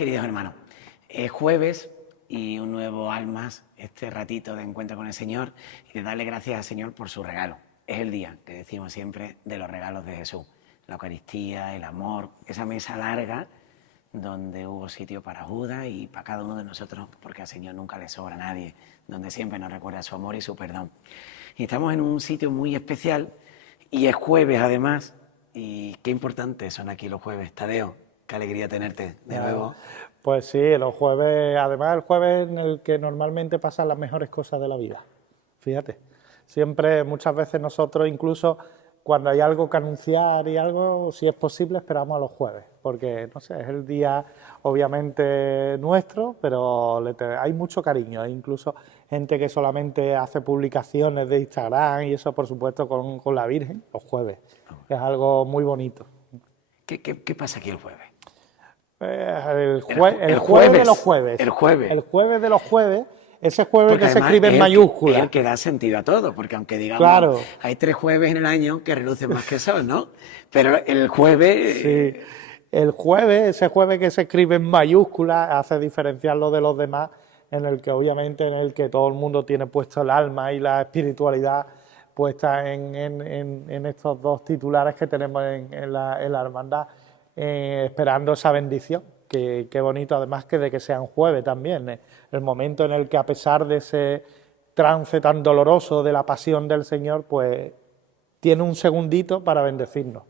Queridos hermanos, es jueves y un nuevo almas, este ratito de encuentro con el Señor y de darle gracias al Señor por su regalo. Es el día que decimos siempre de los regalos de Jesús, la Eucaristía, el amor, esa mesa larga donde hubo sitio para Judas y para cada uno de nosotros, porque al Señor nunca le sobra a nadie, donde siempre nos recuerda su amor y su perdón. Y estamos en un sitio muy especial y es jueves además, y qué importantes son aquí los jueves. Tadeo, qué alegría tenerte de nuevo. Pues sí, los jueves, además el jueves en el que normalmente pasan las mejores cosas de la vida. Fíjate, siempre, muchas veces nosotros incluso cuando hay algo que anunciar y algo, si es posible, esperamos a los jueves, porque, no sé, es el día obviamente nuestro, pero hay mucho cariño, hay incluso gente que solamente hace publicaciones de Instagram y eso, por supuesto, con la Virgen, los jueves. Es algo muy bonito. ¿Qué pasa aquí el jueves? El jueves de los jueves. El jueves. El jueves de los jueves, ese jueves Porque que se escribe en es mayúscula. el que da sentido a todo, porque aunque digamos, Claro. hay 3 jueves en el año que relucen más que el sol, ¿no? Pero el jueves... Sí. El jueves, ese jueves que se escribe en mayúscula, hace diferenciarlo de los demás, en el que obviamente en el que todo el mundo tiene puesto el alma y la espiritualidad puesta en estos dos titulares que tenemos en la hermandad, esperando esa bendición. Qué bonito además que de que sean jueves también, el momento en el que a pesar de ese trance tan doloroso de la pasión del Señor, pues tiene un segundito para bendecirnos.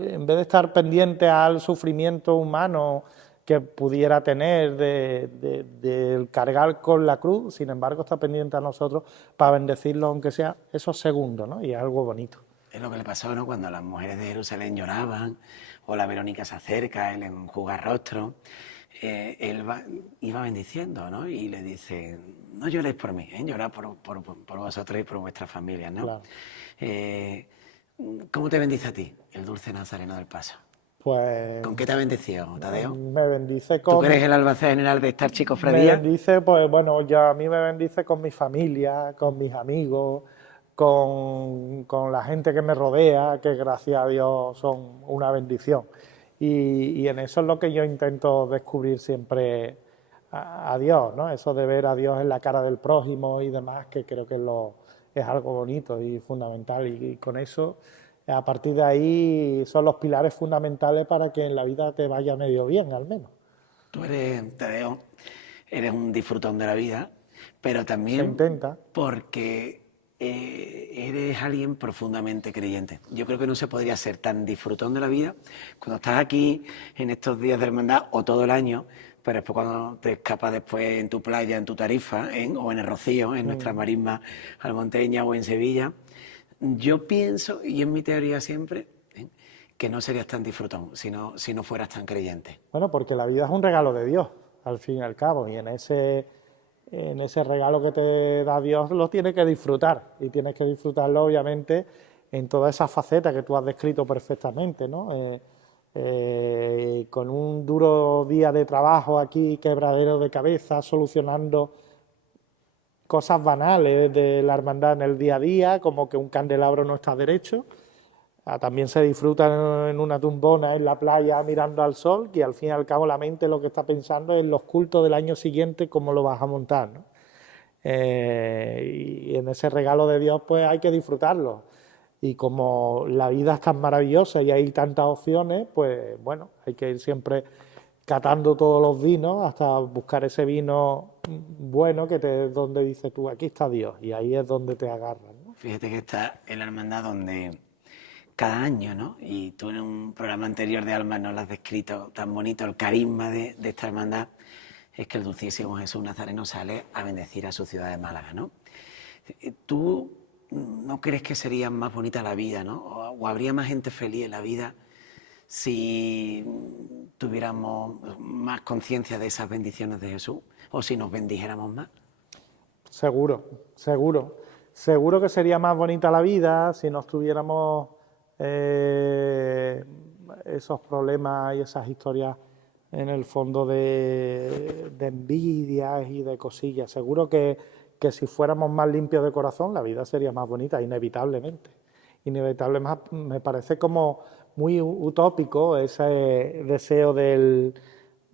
En vez de estar pendiente al sufrimiento humano que pudiera tener de cargar con la cruz, sin embargo está pendiente a nosotros para bendecirlo, aunque sea esos segundos, ¿no? Y es algo bonito. Es lo que le pasó, ¿no? Cuando las mujeres de Jerusalén lloraban, o la Verónica se acerca, él enjuga rostro, él iba bendiciendo, ¿no? Y le dice, no lloréis por mí, llorad por vosotros y por vuestras familias, ¿no? Claro. ¿Cómo te bendice a ti el dulce Nazareno del Paso? Pues ¿Con qué te ha bendecido, Tadeo? me bendice con... ¿Tú que eres el albacea general de esta Me cofradía? bendice, pues bueno, a mí me bendice con mi familia, con mis amigos, con la gente que me rodea, que gracias a Dios son una bendición. Y en eso es lo que yo intento descubrir siempre a Dios, ¿no? Eso de ver a Dios en la cara del prójimo y demás, que creo que es algo bonito y fundamental. Y con eso, a partir de ahí, son los pilares fundamentales para que en la vida te vaya medio bien, al menos. Tú eres, Tadeo, eres un disfrutón de la vida, pero Se también intenta. porque eres alguien profundamente creyente. Yo creo que no se podría ser tan disfrutón de la vida cuando estás aquí en estos días de hermandad o todo el año, pero después cuando te escapas después en tu playa, en tu Tarifa, o en el Rocío, en nuestra marisma almonteña o en Sevilla. Yo pienso, y es mi teoría siempre, que no serías tan disfrutón si no fueras tan creyente. Bueno, porque la vida es un regalo de Dios, al fin y al cabo, y en ese regalo que te da Dios lo tienes que disfrutar, y tienes que disfrutarlo obviamente en toda esa faceta que tú has descrito perfectamente, ¿no? Con un duro día de trabajo aquí, quebradero de cabeza, solucionando cosas banales de la hermandad en el día a día, como que un candelabro no está derecho. También se disfruta en una tumbona en la playa mirando al sol, que al fin y al cabo la mente lo que está pensando es en los cultos del año siguiente, cómo lo vas a montar, ¿no? Y en ese regalo de Dios pues hay que disfrutarlo. Y como la vida es tan maravillosa y hay tantas opciones, pues bueno, hay que ir siempre catando todos los vinos hasta buscar ese vino bueno donde dices tú, aquí está Dios, y ahí es donde te agarras, ¿no? Fíjate que está en la hermandad donde cada año, ¿no? Y tú en un programa anterior de Almas nos lo has descrito tan bonito, el carisma de esta hermandad, es que el dulcísimo Jesús Nazareno sale a bendecir a su ciudad de Málaga, ¿no? ¿Tú no crees que sería más bonita la vida, ¿no? O habría más gente feliz en la vida si tuviéramos más conciencia de esas bendiciones de Jesús o si nos bendijéramos más? Seguro, seguro. Seguro que sería más bonita la vida si no tuviéramos esos problemas y esas historias en el fondo de envidias y de cosillas. Seguro que si fuéramos más limpios de corazón, la vida sería más bonita, inevitablemente. Inevitablemente, me parece como muy utópico ese deseo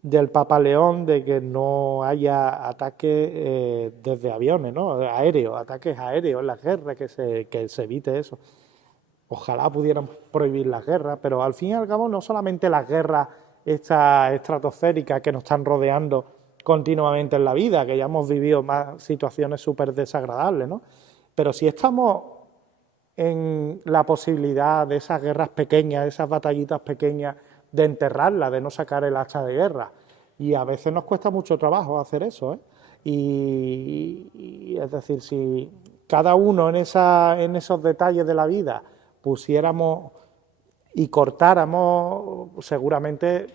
del Papa León de que no haya ataques desde aviones, ¿no? Aéreos, ataques aéreos en las guerras, que se evite eso. Ojalá pudieran prohibir las guerras, pero al fin y al cabo no solamente las guerras estas estratosféricas que nos están rodeando continuamente en la vida, que ya hemos vivido más situaciones súper desagradables, ¿no? Pero si estamos en la posibilidad de esas guerras pequeñas, de esas batallitas pequeñas, de enterrarlas, de no sacar el hacha de guerra, y a veces nos cuesta mucho trabajo hacer eso, ¿eh? Y es decir, si cada uno en esos detalles de la vida pusiéramos y cortáramos, seguramente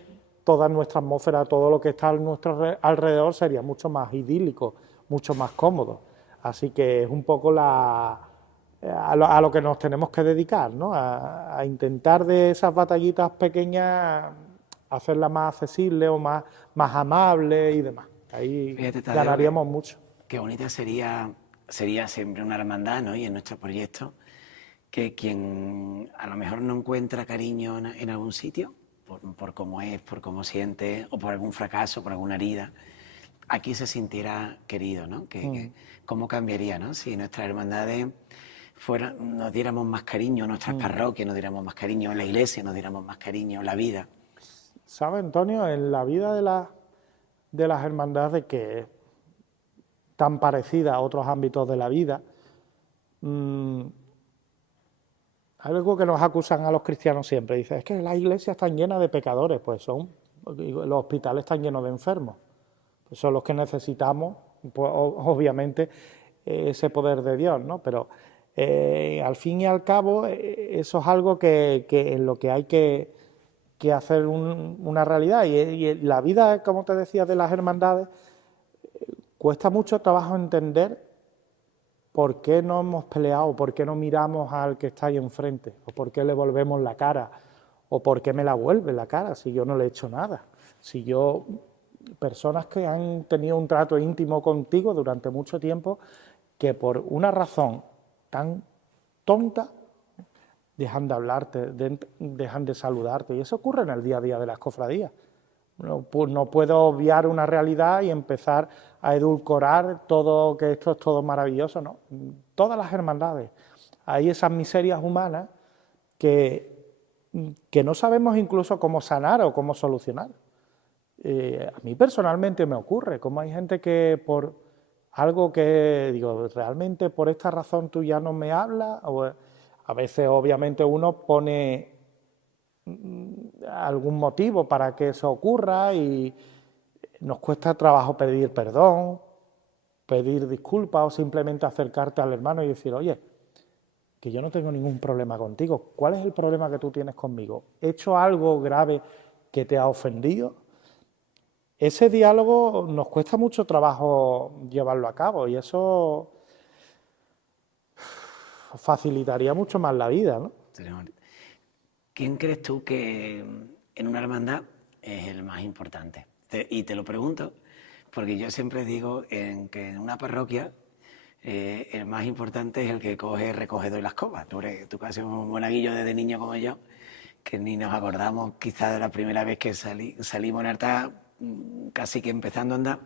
toda nuestra atmósfera, todo lo que está a nuestro alrededor sería mucho más idílico, mucho más cómodo. Así que es un poco a lo que nos tenemos que dedicar, ¿no? A intentar de esas batallitas pequeñas hacerlas más accesibles o más amables y demás. Ahí Fíjate, Tadeo, ganaríamos mucho. qué bonita sería siempre una hermandad, ¿no? Y en nuestro proyecto, que quien a lo mejor no encuentra cariño en algún sitio, por cómo es, por cómo siente, o por algún fracaso, por alguna herida, aquí se sintiera querido, ¿no? ¿Cómo cambiaría, ¿no? Si nuestras hermandades nos diéramos más cariño, nuestras parroquias nos diéramos más cariño, la iglesia nos diéramos más cariño, la vida. ¿Sabe, Antonio? En la vida de las hermandades, que es tan parecida a otros ámbitos de la vida, hay algo que nos acusan a los cristianos siempre. Dicen, es que las iglesias están llenas de pecadores. Pues los hospitales están llenos de enfermos. Pues son los que necesitamos, pues, obviamente, ese poder de Dios, ¿no? Pero al fin y al cabo, eso es algo que en lo que hay que hacer una realidad. Y la vida, como te decía, de las hermandades, cuesta mucho trabajo entender por qué no hemos peleado, por qué no miramos al que está ahí enfrente, o por qué le volvemos la cara, o por qué me la vuelve la cara si yo no le he hecho nada. Si yo, personas que han tenido un trato íntimo contigo durante mucho tiempo, que por una razón tan tonta dejan de hablarte, dejan de saludarte, y eso ocurre en el día a día de las cofradías. No puedo obviar una realidad y empezar a edulcorar todo, que esto es todo maravilloso, ¿no? Todas las hermandades hay esas miserias humanas que no sabemos incluso cómo sanar o cómo solucionar. A mí personalmente me ocurre, como hay gente que por algo que digo, realmente por esta razón tú ya no me hablas, o a veces obviamente uno pone algún motivo para que eso ocurra y nos cuesta trabajo pedir perdón, pedir disculpas o simplemente acercarte al hermano y decir, oye, que yo no tengo ningún problema contigo, ¿cuál es el problema que tú tienes conmigo? ¿He hecho algo grave que te ha ofendido? Ese diálogo nos cuesta mucho trabajo llevarlo a cabo y eso facilitaría mucho más la vida, ¿no? ¿Quién crees tú que en una hermandad es el más importante? Y te lo pregunto porque yo siempre digo que en una parroquia el más importante es el que coge, recoge y las escoba. Tú que has sido un monaguillo desde niño como yo, que ni nos acordamos quizás de la primera vez que salimos en altar, casi que empezando a andar.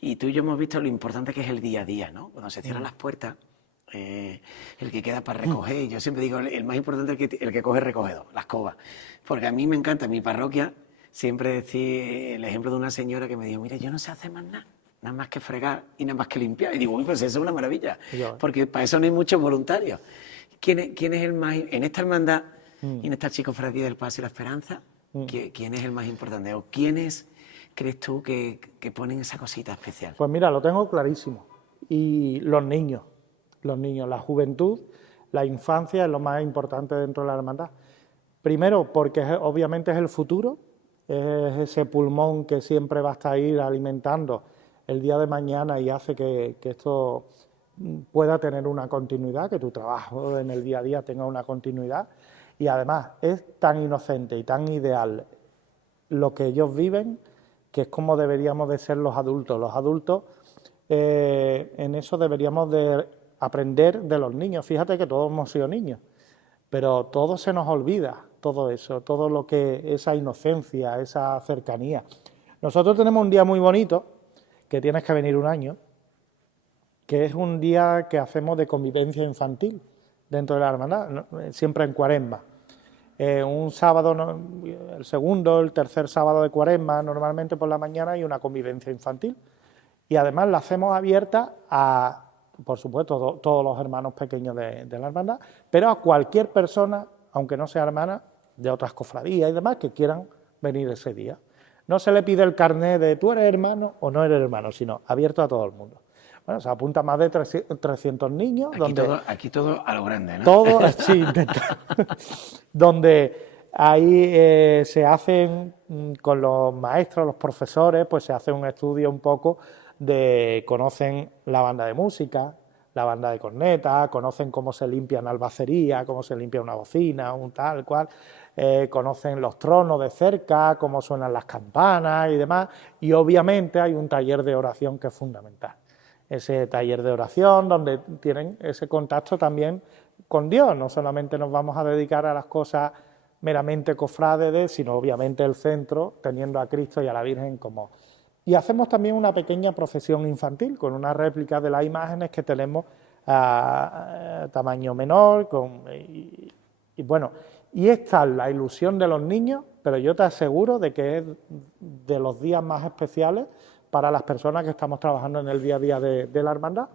Y tú y yo hemos visto lo importante que es el día a día, ¿no? Cuando se cierran las puertas, el que queda para recoger. Yo siempre digo, el más importante es el que coge recogedor, la escoba. Porque a mí me encanta, en mi parroquia, siempre decir el ejemplo de una señora que me dijo, mira, yo no sé hacer más nada, nada más que fregar y nada más que limpiar. Y digo, uy, pues eso es una maravilla, porque para eso no hay muchos voluntarios. ¿Quién es el más, en esta hermandad y en esta chicofradía del Paso y la Esperanza, quién es el más importante? ¿O quiénes crees tú que ponen esa cosita especial? Pues mira, lo tengo clarísimo. Y los niños, la juventud, la infancia es lo más importante dentro de la hermandad. Primero, porque obviamente es el futuro, es ese pulmón que siempre va a estar ahí alimentando el día de mañana y hace que esto pueda tener una continuidad, que tu trabajo en el día a día tenga una continuidad. Y además es tan inocente y tan ideal lo que ellos viven, que es como deberíamos de ser los adultos. Los adultos en eso deberíamos de aprender de los niños. Fíjate que todos hemos sido niños, pero todo se nos olvida, todo eso, todo lo que, esa inocencia, esa cercanía. Nosotros tenemos un día muy bonito, que tienes que venir un año, que es un día que hacemos de convivencia infantil dentro de la hermandad, siempre en Cuaresma. Un sábado, el segundo, el tercer sábado de Cuaresma, normalmente por la mañana hay una convivencia infantil. Y además la hacemos abierta a, por supuesto, todos los hermanos pequeños de la hermandad, pero a cualquier persona, aunque no sea hermana, de otras cofradías y demás, que quieran venir ese día. No se le pide el carné de tú eres hermano o no eres hermano, sino abierto a todo el mundo. Bueno, se apunta más de 300 niños. Aquí todo a lo grande, ¿no? Todo, sí, donde ahí se hacen con los maestros, los profesores, pues se hace un estudio un poco conocen la banda de música, la banda de corneta, conocen cómo se limpia una albacería, cómo se limpia una bocina, un tal cual, conocen los tronos de cerca, cómo suenan las campanas y demás, y obviamente hay un taller de oración que es fundamental. Ese taller de oración donde tienen ese contacto también con Dios, no solamente nos vamos a dedicar a las cosas meramente cofrades, sino obviamente el centro, teniendo a Cristo y a la Virgen como... Y hacemos también una pequeña procesión infantil con una réplica de las imágenes que tenemos a tamaño menor. Y bueno, y esta es la ilusión de los niños, pero yo te aseguro de que es de los días más especiales para las personas que estamos trabajando en el día a día de la hermandad,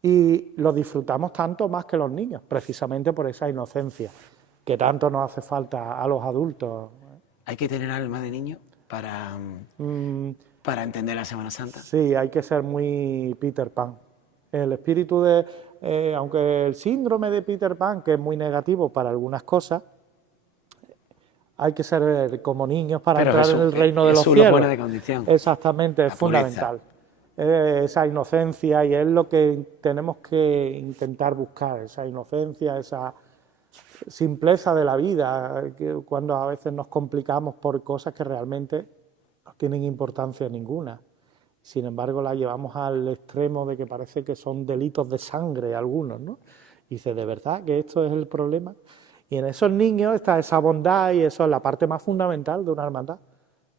y lo disfrutamos tanto más que los niños, precisamente por esa inocencia que tanto nos hace falta a los adultos. ¿Hay que tener alma de niño para entender la Semana Santa? Sí, hay que ser muy Peter Pan. El espíritu aunque el síndrome de Peter Pan, que es muy negativo para algunas cosas, hay que ser como niños para entrar en el reino de los cielos. Lo pone de condición. Exactamente, es fundamental. Esa inocencia, y es lo que tenemos que intentar buscar, esa inocencia, esa simpleza de la vida, cuando a veces nos complicamos por cosas que realmente no tienen importancia ninguna. Sin embargo, la llevamos al extremo de que parece que son delitos de sangre algunos, ¿no? Y dice, ¿de verdad que esto es el problema? Y en esos niños está esa bondad, y eso es la parte más fundamental de una hermandad.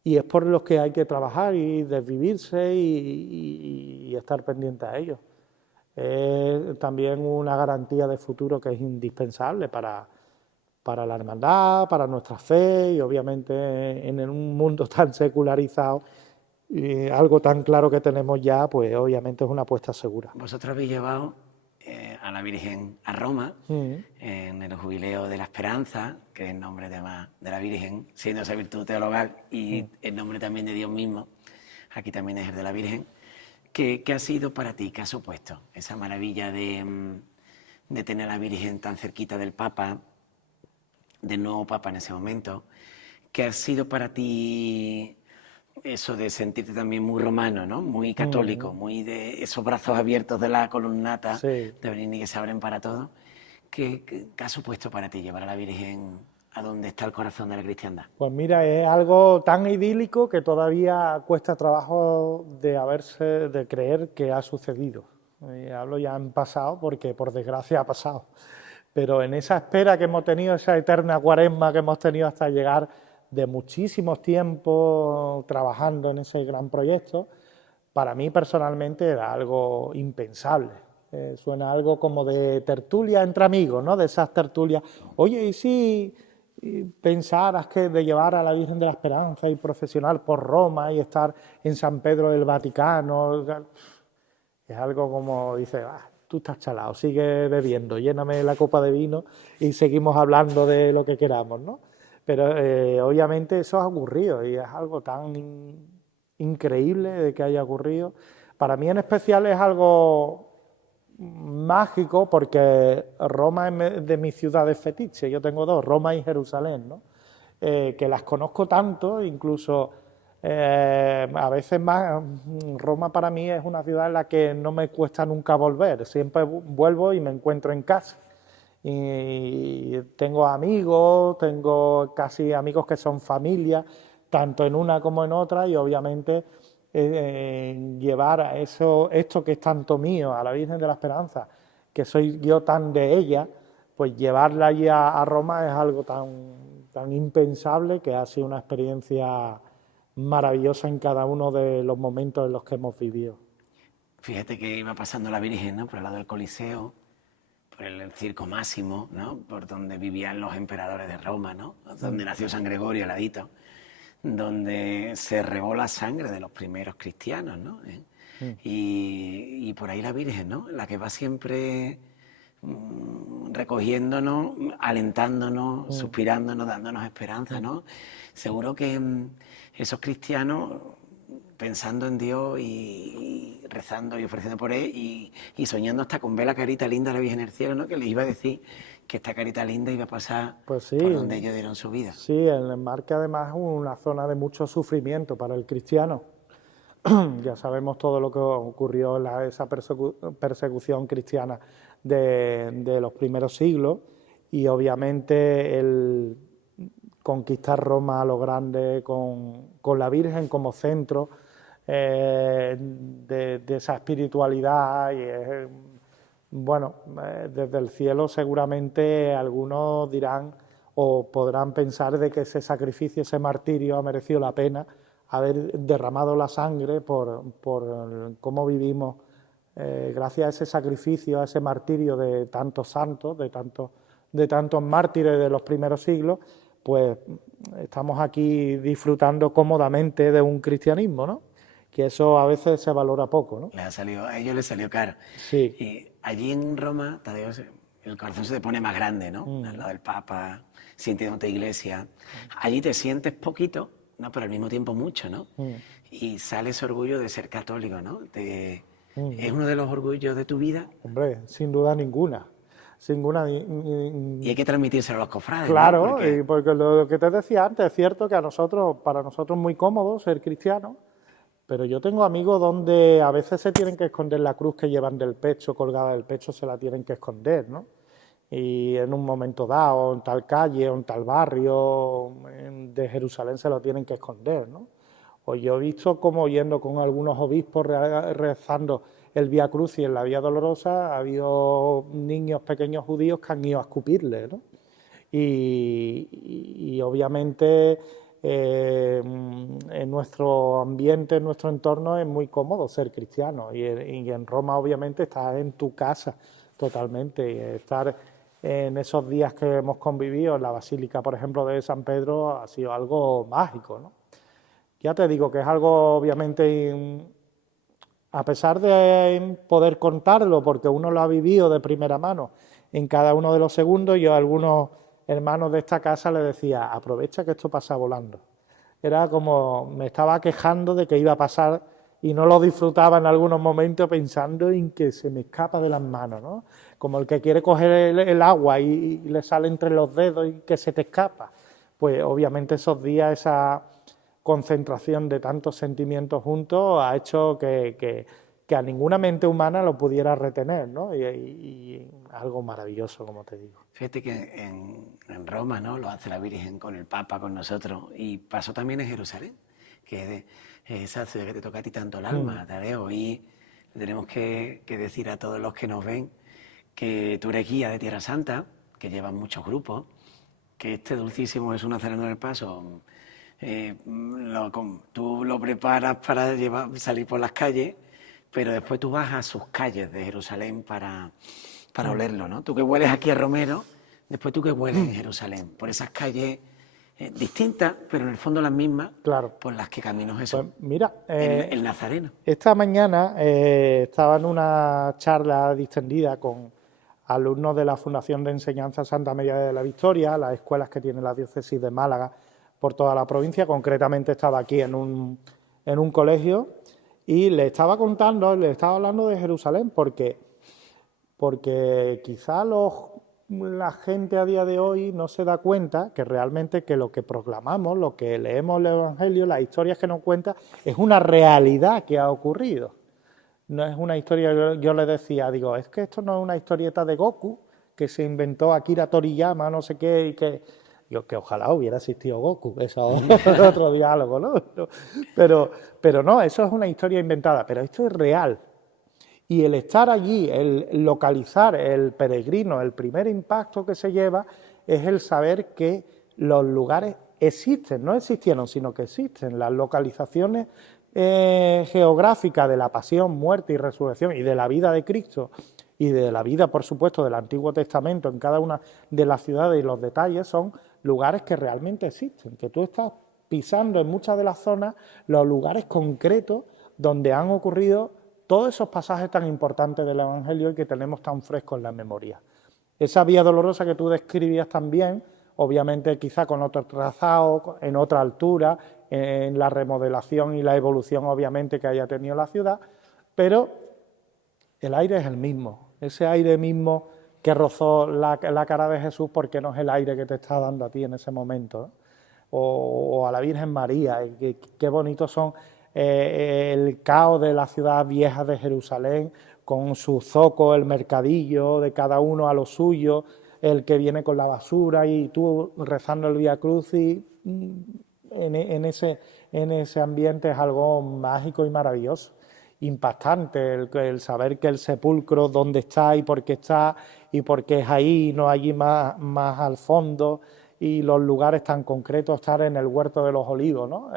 Y es por los que hay que trabajar y desvivirse y estar pendiente a ellos. Es también una garantía de futuro que es indispensable para la hermandad, para nuestra fe, y obviamente en un mundo tan secularizado, algo tan claro que tenemos ya, pues obviamente es una apuesta segura. Vosotros habéis llevado a la Virgen a Roma en el Jubileo de la Esperanza, que es el nombre de la Virgen, siendo esa virtud teologal y el nombre también de Dios mismo. Aquí también es el de la Virgen. ¿Qué ha sido para ti? ¿Qué ha supuesto esa maravilla de tener a la Virgen tan cerquita del Papa, del nuevo Papa en ese momento? ¿Qué ha sido para ti eso de sentirte también muy romano, ¿no? Muy católico, muy de esos brazos abiertos de la columnata, sí, de venir y que se abren para todo? ¿Qué ha supuesto para ti llevar a la Virgen a donde está el corazón de la cristiandad? Pues mira, es algo tan idílico que todavía cuesta trabajo de creer que ha sucedido. Hablo ya en pasado porque por desgracia ha pasado. Pero en esa espera que hemos tenido, esa eterna cuaresma que hemos tenido hasta llegar de muchísimos tiempos trabajando en ese gran proyecto, para mí personalmente era algo impensable. Suena algo como de tertulia entre amigos, ¿no? De esas tertulias. Oye, ¿y si pensaras que de llevar a la Virgen de la Esperanza y profesional por Roma y estar en San Pedro del Vaticano? Es algo como, dice, tú estás chalado, sigue bebiendo, lléname la copa de vino y seguimos hablando de lo que queramos, ¿no? Pero obviamente eso ha ocurrido y es algo tan increíble de que haya ocurrido. Para mí en especial es algo mágico porque Roma es de mis ciudades fetiches. Yo tengo dos, Roma y Jerusalén, ¿no? Que las conozco tanto, incluso a veces más. Roma para mí es una ciudad en la que no me cuesta nunca volver, siempre vuelvo y me encuentro en casa. Y tengo amigos, tengo casi amigos que son familia, tanto en una como en otra, y obviamente llevar a esto que es tanto mío, a la Virgen de la Esperanza, que soy yo tan de ella, pues llevarla allí a Roma es algo tan impensable, que ha sido una experiencia maravillosa en cada uno de los momentos en los que hemos vivido. Fíjate que iba pasando la Virgen, ¿no? Por el lado del Coliseo, por el Circo Máximo, ¿no? Por donde vivían los emperadores de Roma, ¿no? Donde nació San Gregorio, al ladito, donde se regó la sangre de los primeros cristianos, ¿no? Y por ahí la Virgen, ¿no? La que va siempre recogiéndonos, alentándonos, suspirándonos, dándonos esperanza, ¿no? Seguro que esos cristianos, pensando en Dios y rezando y ofreciendo por él y soñando hasta con ver la carita linda de la Virgen del Cielo, ¿no? Que les iba a decir que esta carita linda iba a pasar Pues sí, por donde ellos dieron su vida. Sí, el Marque además es una zona de mucho sufrimiento para el cristiano. Ya sabemos todo lo que ocurrió en esa persecución cristiana de los primeros siglos, y obviamente el conquistar Roma a lo grande con la Virgen como centro de esa espiritualidad. Y bueno, desde el cielo seguramente algunos dirán o podrán pensar de que ese sacrificio, ese martirio ha merecido la pena, haber derramado la sangre por cómo vivimos, gracias a ese sacrificio, a ese martirio de tantos santos, de tantos mártires de los primeros siglos, pues estamos aquí disfrutando cómodamente de un cristianismo, ¿no? Que eso a veces se valora poco, ¿no? A ellos les salió caro. Sí. Y allí en Roma, Tadeo, el corazón se te pone más grande, ¿no? Al lado del Papa, sintiéndote iglesia. Allí te sientes poquito, ¿no? Pero al mismo tiempo mucho, ¿no? Y sale ese orgullo de ser católico, ¿no? Es uno de los orgullos de tu vida. Hombre, sin duda ninguna. Y hay que transmitírselo a los cofrades. Claro, ¿no? porque lo que te decía antes, es cierto que para nosotros es muy cómodo ser cristiano, pero yo tengo amigos donde a veces se tienen que esconder la cruz que llevan del pecho, colgada del pecho, se la tienen que esconder, ¿no? Y en un momento dado, en tal calle o en tal barrio de Jerusalén se lo tienen que esconder, ¿no? O yo he visto como yendo con algunos obispos rezando el Vía Crucis en la Vía Dolorosa, ha habido niños pequeños judíos que han ido a escupirle, ¿no? Y obviamente en nuestro ambiente, en nuestro entorno es muy cómodo ser cristiano, y en Roma obviamente estás en tu casa totalmente, y estar en esos días que hemos convivido en la Basílica, por ejemplo, de San Pedro, ha sido algo mágico, ¿no? Ya te digo que es algo obviamente, a pesar de poder contarlo, porque uno lo ha vivido de primera mano en cada uno de los segundos, yo a algunos hermanos de esta casa les decía, aprovecha que esto pasa volando. Era como, me estaba quejando de que iba a pasar y no lo disfrutaba en algunos momentos pensando en que se me escapa de las manos, ¿no? Como el que quiere coger el agua y le sale entre los dedos y que se te escapa. Pues obviamente esos días, esa concentración de tantos sentimientos juntos ha hecho que a ninguna mente humana lo pudiera retener, ¿no? Y algo maravilloso, como te digo. Fíjate que en Roma, ¿no? Lo hace la Virgen con el Papa, con nosotros, y pasó también en Jerusalén, que es esa ciudad que te toca a ti tanto el alma, Tadeo, y tenemos que decir a todos los que nos ven que tú eres guía de Tierra Santa, que llevan muchos grupos, que este dulcísimo Jesús Nazareno del Paso, tú lo preparas para salir por las calles, pero después tú vas a sus calles de Jerusalén para olerlo, ¿no? Tú que hueles aquí a Romero, después tú que hueles en Jerusalén, por esas calles distintas, pero en el fondo las mismas, claro, por las que caminó Jesús, pues mira, el Nazareno. Esta mañana estaba en una charla distendida con alumnos de la Fundación de Enseñanza Santa María de la Victoria, las escuelas que tiene la diócesis de Málaga por toda la provincia. Concretamente estaba aquí en un colegio y le estaba hablando de Jerusalén, porque quizá la gente a día de hoy no se da cuenta que realmente que lo que proclamamos, lo que leemos en el Evangelio, las historias que nos cuenta, es una realidad que ha ocurrido. No es una historia, yo le decía, digo, es que esto no es una historieta de Goku que se inventó Akira Toriyama, no sé qué, y que ojalá hubiera existido Goku, eso es otro diálogo, ¿no? Pero no, eso es una historia inventada, pero esto es real. Y el estar allí, el localizar el peregrino, el primer impacto que se lleva es el saber que los lugares existen, no existieron, sino que existen. Las localizaciones geográficas de la pasión, muerte y resurrección y de la vida de Cristo y de la vida, por supuesto, del Antiguo Testamento en cada una de las ciudades y los detalles son lugares que realmente existen, que tú estás pisando en muchas de las zonas los lugares concretos donde han ocurrido todos esos pasajes tan importantes del Evangelio y que tenemos tan frescos en la memoria. Esa vía dolorosa que tú describías también, obviamente quizá con otro trazado, en otra altura, en la remodelación y la evolución obviamente que haya tenido la ciudad, pero el aire es el mismo, ese aire mismo que rozó la cara de Jesús, porque no es el aire que te está dando a ti en ese momento, ¿eh? O a la Virgen María, qué bonitos son el caos de la ciudad vieja de Jerusalén, con su zoco, el mercadillo, de cada uno a lo suyo, el que viene con la basura y tú rezando el Vía Crucis, en ese ambiente es algo mágico y maravilloso, impactante, el saber que el sepulcro dónde está y por qué es ahí, no allí más al fondo, y los lugares tan concretos, estar en el huerto de los olivos, ¿no?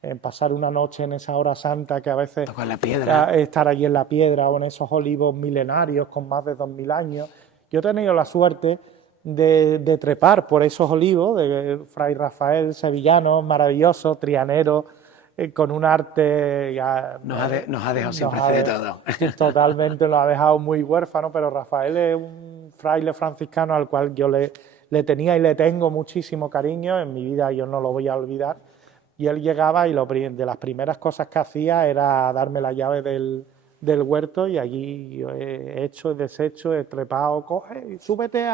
En pasar una noche en esa hora santa que a veces tocar la piedra, estar allí en la piedra o en esos olivos milenarios con más de 2000 años. Yo he tenido la suerte de trepar por esos olivos de Fray Rafael sevillano, maravilloso, trianero, con un arte... nos ha dejado sin de todo. Totalmente, lo ha dejado muy huérfano, pero Rafael es un fraile franciscano al cual yo le tenía y le tengo muchísimo cariño, en mi vida yo no lo voy a olvidar, y él llegaba y de las primeras cosas que hacía era darme la llave del huerto, y allí he hecho, he deshecho, he trepado, coge, súbete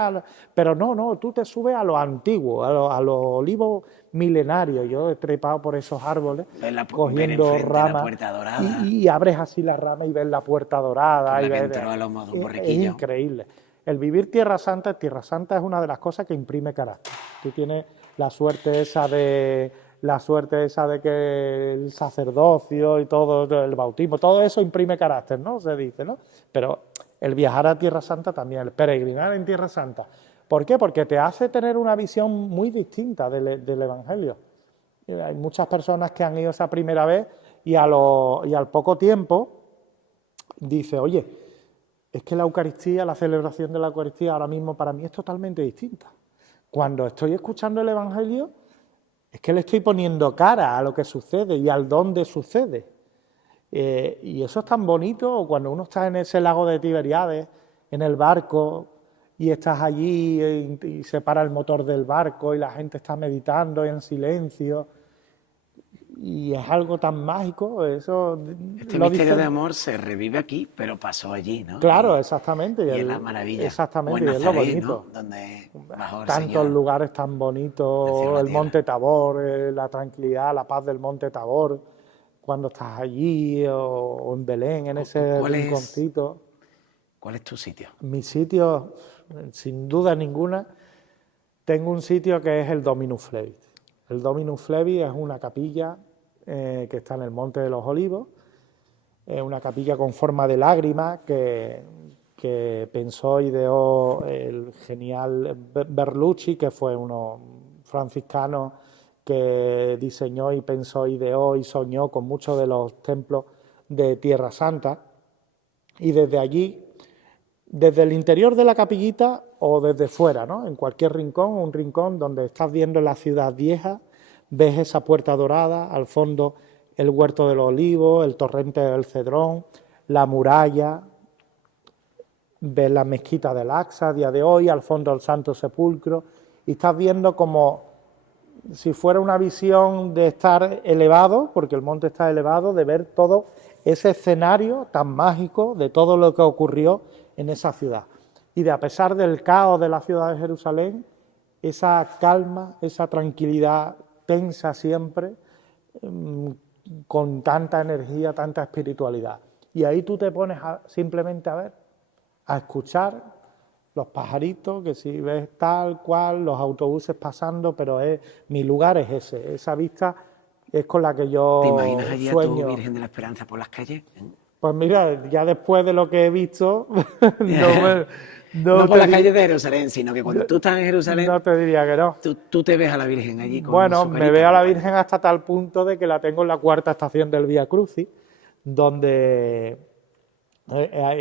Pero no, tú te subes a lo antiguo, a los olivos milenarios. Yo he trepado por esos árboles, cogiendo ramas, y abres así la rama y ves la puerta dorada. Y entró a Lomo de un borriquillo. Es increíble. El vivir Tierra Santa es una de las cosas que imprime carácter. Tú tienes la suerte esa de que el sacerdocio y todo, el bautismo, todo eso imprime carácter, ¿no? Se dice, ¿no? Pero el viajar a Tierra Santa también, el peregrinar en Tierra Santa. ¿Por qué? Porque te hace tener una visión muy distinta del Evangelio. Hay muchas personas que han ido esa primera vez y al poco tiempo dice, oye, es que la Eucaristía, la celebración de la Eucaristía ahora mismo para mí es totalmente distinta. Cuando estoy escuchando el Evangelio, es que le estoy poniendo cara a lo que sucede y al dónde sucede. Y eso es tan bonito cuando uno está en ese lago de Tiberíades, en el barco, y estás allí y se para el motor del barco y la gente está meditando en silencio. Y es algo tan mágico, eso... Este misterio de amor se revive aquí, pero pasó allí, ¿no? Claro, exactamente. Y es la maravilla. Exactamente, y es lo bonito. ¿no? Donde bajó el tantos Señor lugares tan bonitos, el Monte Tabor, la tranquilidad, la paz del Monte Tabor, cuando estás allí, o en Belén, en ese rinconcito. ¿Cuál es tu sitio? Mi sitio, sin duda ninguna, tengo un sitio que es el Dominus Flevit. El Dominus Flevit es una capilla que está en el Monte de los Olivos, es una capilla con forma de lágrima que pensó, ideó el genial Berlucci, que fue uno franciscano que diseñó y pensó, ideó y soñó con muchos de los templos de Tierra Santa. Y desde allí, desde el interior de la capillita o desde fuera, ¿no? En cualquier rincón, un rincón donde estás viendo la ciudad vieja, ves esa puerta dorada, al fondo el huerto de los olivos, el torrente del Cedrón, la muralla, ves la mezquita del Aqsa a día de hoy, al fondo el Santo Sepulcro, y estás viendo como si fuera una visión de estar elevado, porque el monte está elevado, de ver todo ese escenario tan mágico de todo lo que ocurrió en esa ciudad. Y de, a pesar del caos de la ciudad de Jerusalén, esa calma, esa tranquilidad tensa siempre, con tanta energía, tanta espiritualidad. Y ahí tú te pones simplemente a ver, a escuchar los pajaritos, que si ves tal cual, los autobuses pasando, pero mi lugar es ese, esa vista es con la que yo sueño. ¿Te imaginas allí sueño. a tu Virgen de la Esperanza por las calles? Pues mira, ya después de lo que he visto, No por las calles de Jerusalén, sino que cuando tú estás en Jerusalén, no te diría que no. tú te ves a la Virgen allí con Bueno, su me carita, veo a la compadre. Virgen hasta tal punto de que la tengo en la cuarta estación del Vía Crucis, donde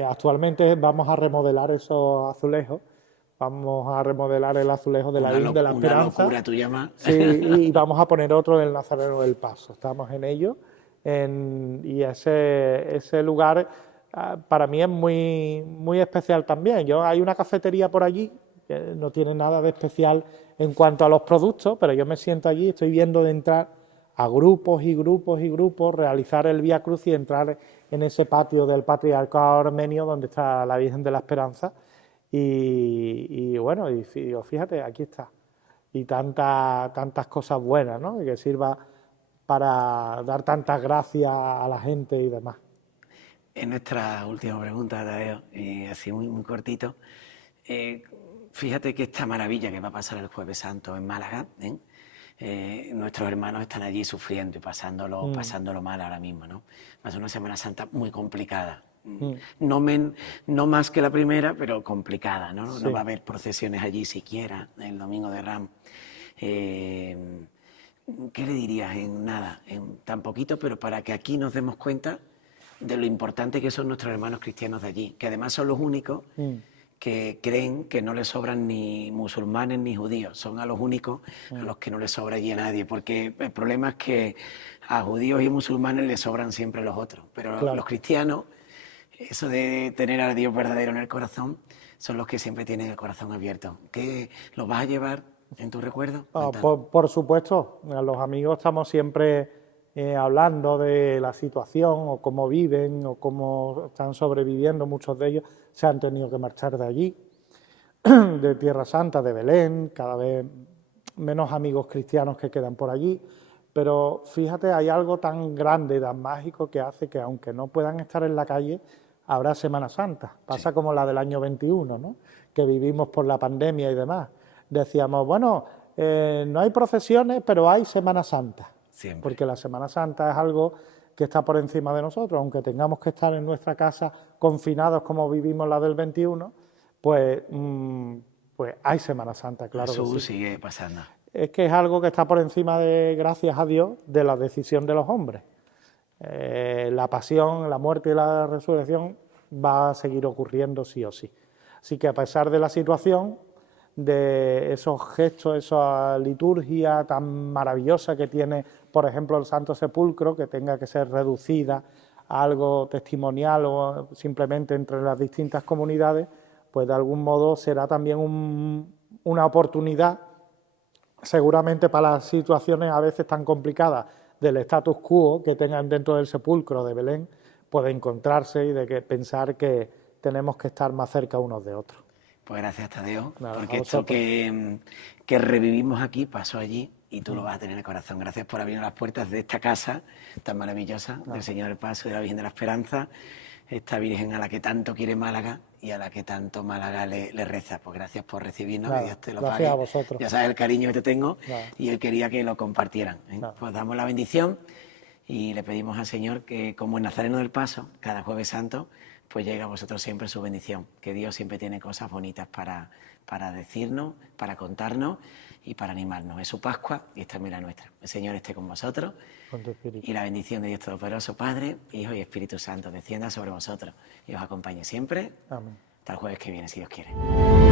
actualmente vamos a remodelar esos azulejos. Vamos a remodelar el azulejo de la Virgen de la Una Esperanza. locura, tú llamas. Sí, y vamos a poner otro del Nazareno del Paso. Estamos en ello. Y ese lugar para mí es muy especial también. Hay una cafetería por allí que no tiene nada de especial en cuanto a los productos, pero yo me siento allí, estoy viendo de entrar a grupos y grupos y grupos, realizar el Vía Crucis y entrar en ese patio del Patriarcado Armenio donde está la Virgen de la Esperanza. Y bueno, digo, fíjate, aquí está. Y tantas cosas buenas, ¿no? Y que sirva para dar tantas gracias a la gente y demás. En nuestra última pregunta, Tadeo, así muy cortito, fíjate que esta maravilla que va a pasar el Jueves Santo en Málaga, nuestros hermanos están allí sufriendo y pasándolo mal ahora mismo, ¿no? Va a ser una Semana Santa muy complicada. No más que la primera, pero complicada, ¿no? Sí. No va a haber procesiones allí siquiera el domingo de Ramos. ¿Qué le dirías en tan poquito, pero para que aquí nos demos cuenta de lo importante que son nuestros hermanos cristianos de allí, que además son los únicos que creen que no les sobran ni musulmanes ni judíos, son a los únicos a los que no les sobra allí a nadie, porque el problema es que a judíos y musulmanes les sobran siempre los otros, pero Claro. los cristianos, eso de tener a Dios verdadero en el corazón, son los que siempre tienen el corazón abierto. ¿Qué los vas a llevar en tu recuerdo? Por supuesto, los amigos estamos siempre hablando de la situación o cómo viven o cómo están sobreviviendo. Muchos de ellos se han tenido que marchar de allí, de Tierra Santa, de Belén, cada vez menos amigos cristianos que quedan por allí. Pero fíjate, hay algo tan grande, tan mágico que hace que aunque no puedan estar en la calle, habrá Semana Santa. Pasa como la del año 21, ¿no? Que vivimos por la pandemia y demás. Decíamos, bueno, no hay procesiones, pero hay Semana Santa. Siempre. Porque la Semana Santa es algo que está por encima de nosotros, aunque tengamos que estar en nuestra casa confinados como vivimos la del 21, pues hay Semana Santa, claro. Eso que sí. sigue pasando. Es que es algo que está por encima de, gracias a Dios, de la decisión de los hombres. La pasión, la muerte y la resurrección va a seguir ocurriendo sí o sí. Así que a pesar de la situación, de esos gestos, esa liturgia tan maravillosa que tiene, por ejemplo, el Santo Sepulcro, que tenga que ser reducida a algo testimonial o simplemente entre las distintas comunidades, pues de algún modo será también una oportunidad, seguramente para las situaciones a veces tan complicadas del status quo que tengan dentro del sepulcro de Belén, puede encontrarse y de que pensar que tenemos que estar más cerca unos de otros. Pues gracias, Tadeo, Nada, porque esto que revivimos aquí pasó allí y tú lo vas a tener en el corazón. Gracias por abrir las puertas de esta casa tan maravillosa, del Señor del Paso y de la Virgen de la Esperanza, esta Virgen a la que tanto quiere Málaga y a la que tanto Málaga le reza. Pues gracias por recibirnos, Nada, que Dios te lo gracias pague. a vosotros. Ya sabes el cariño que te tengo. Nada. Y él quería que lo compartieran. Nada. Pues damos la bendición y le pedimos al Señor que, como el Nazareno del Paso, cada Jueves Santo, pues llega a vosotros siempre su bendición, que Dios siempre tiene cosas bonitas para decirnos, para contarnos y para animarnos. Es su Pascua y esta es la nuestra. El Señor esté con vosotros Con tu espíritu. y la bendición de Dios Todopoderoso, Padre, Hijo y Espíritu Santo, descienda sobre vosotros y os acompañe siempre. Amén. Hasta el jueves que viene, si Dios quiere.